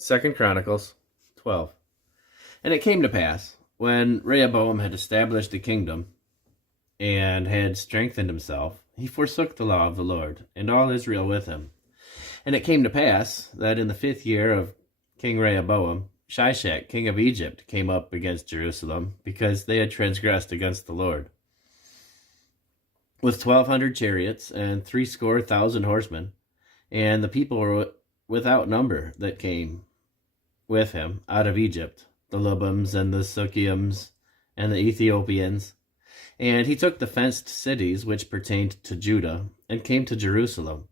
2 Chronicles 12. And it came to pass, when Rehoboam had established a kingdom and had strengthened himself, he forsook the law of the Lord, and all Israel with him. And it came to pass that in the 5th year of King Rehoboam, Shishak, king of Egypt, came up against Jerusalem, because they had transgressed against the Lord, with 1,200 chariots and 70,000 horsemen. And the people were without number that came with him out of Egypt, the Lubims and the Sukkiims and the Ethiopians. And he took the fenced cities which pertained to Judah, and came to Jerusalem.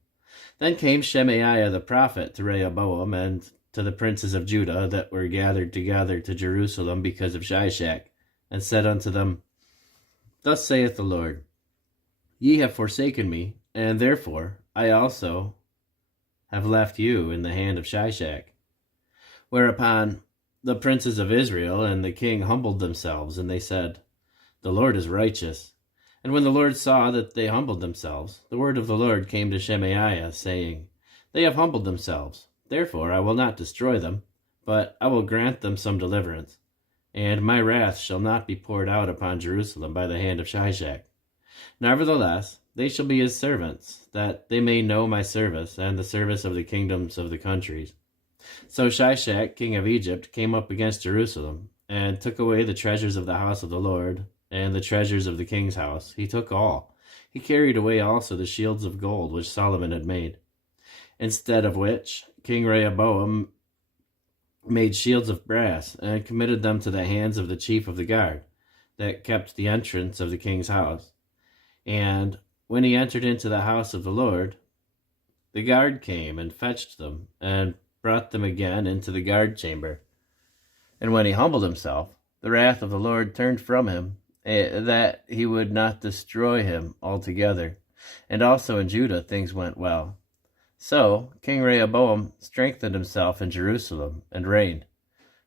Then came Shemaiah the prophet to Rehoboam and to the princes of Judah that were gathered together to Jerusalem because of Shishak, and said unto them, Thus saith the Lord, Ye have forsaken me, and therefore I also have left you in the hand of Shishak. Whereupon the princes of Israel and the king humbled themselves, and they said, The Lord is righteous. And when the Lord saw that they humbled themselves, the word of the Lord came to Shemaiah, saying, They have humbled themselves, therefore I will not destroy them, but I will grant them some deliverance. And my wrath shall not be poured out upon Jerusalem by the hand of Shishak. Nevertheless, they shall be his servants, that they may know my service, and the service of the kingdoms of the countries. So Shishak, king of Egypt, came up against Jerusalem, and took away the treasures of the house of the Lord, and the treasures of the king's house. He took all. He carried away also the shields of gold which Solomon had made. Instead of which, King Rehoboam made shields of brass, and committed them to the hands of the chief of the guard, that kept the entrance of the king's house. And when he entered into the house of the Lord, the guard came and fetched them, and brought them again into the guard chamber. And when he humbled himself, the wrath of the Lord turned from him, that he would not destroy him altogether. And also in Judah things went well. So King Rehoboam strengthened himself in Jerusalem, and reigned.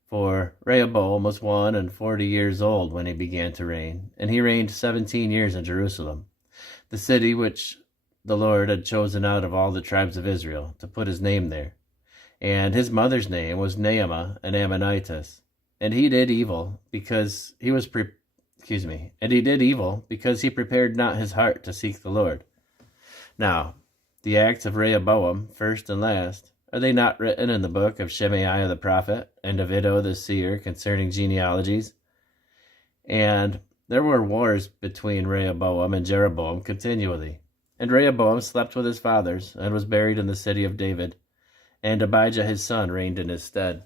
For Rehoboam was 41 years old when he began to reign, and he reigned 17 years in Jerusalem, the city which the Lord had chosen out of all the tribes of Israel, to put his name there. And his mother's name was Naamah, an Ammonitess. And he did evil because he prepared not his heart to seek the Lord. Now, the acts of Rehoboam, first and last, are they not written in the book of Shemaiah the prophet, and of Iddo the seer concerning genealogies? And there were wars between Rehoboam and Jeroboam continually. And Rehoboam slept with his fathers, and was buried in the city of David. And Abijah his son reigned in his stead.